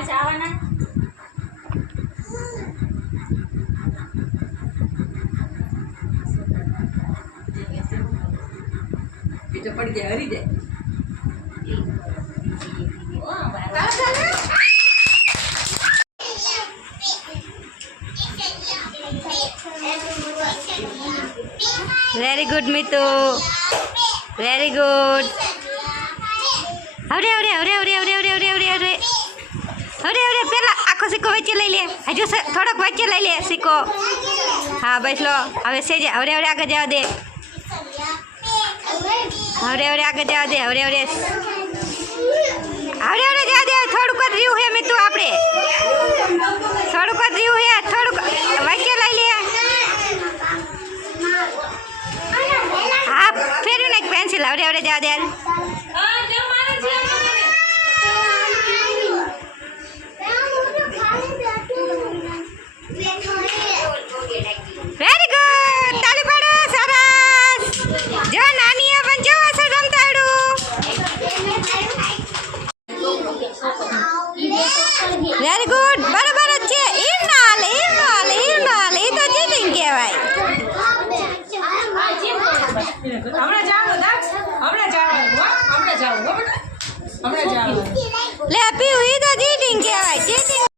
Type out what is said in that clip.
પાછા આવવાના એ તો પડી જાય હરી જાય very good Mitu very good અરે અરે અરે અરે અરે અરે અરે અરે અરે અરે અરે પેલા આખો સિક્કો વચ્ચે લઈ લે હજુ થોડોક વચ્ચે લઈ લે સિક્કો હા બસ લો હવે સેજે અરે અરે આગળ જવા દે અરે અરે આગળ જવા દે અરે અરે અરે અરે જવા દે થોડુંક જ રહ્યું હે મિતુ આપણે થોડુંક જ રહ્યું હે થોડુંક વચ્ચે લઈ લે હા ફેર્યું ને પેન્સિલ અરે અરે જવા દે વેરી ગુડ તાળી પાડો સરસ જો નાની પણ જો અસર રમતાડું વેરી ગુડ બરાબર જ છે ઈરનાલ ઈરનાલ ઈરનાલ એ તો ચીટિંગ કહેવાય હમણાં જાવ દાક્ષ હમણાં જાવ હમણાં જાવ લે પીવું એ તો ચીટિંગ કહેવાય ચીટિંગ